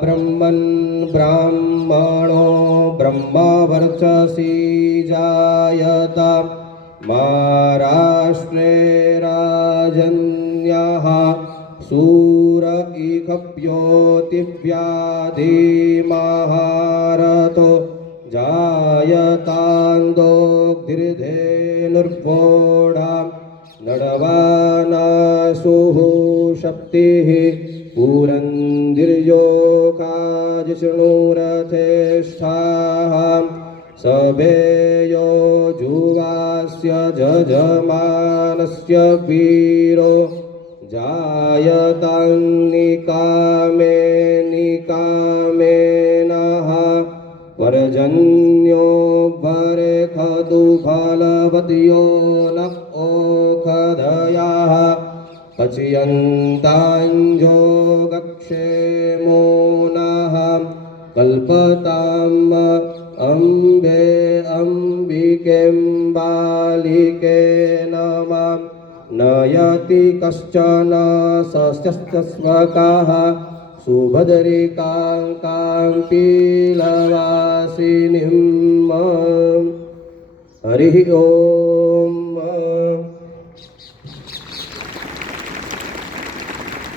ब्रह्मन् ब्राह्मणो ब्रह्मवर्चसि जायत महाराष्ट्रे राजन्यः सूर इखप्योतिव्याधिमहारथो जायतान्दोग्धिर्धेनुर्वोढा नडवानासुः शक्तिः पुरन्दिर्योगाजिष्णुरथेष्ठाः सभेयो जुवास्य जजमानस्य वीरो जायतान्निकामे निकामेनः पर्जन्यो बरेखदु फलवत्यो न ओखदयाः पच्यन्ताञ्जोगक्षेमो नः कल्पताम् अम्बे अम्बिकें बालिके नमः नयति कश्चन सस्यस्वकाः सुभद्रिकां पीलवासिनीं हरिः ओम्।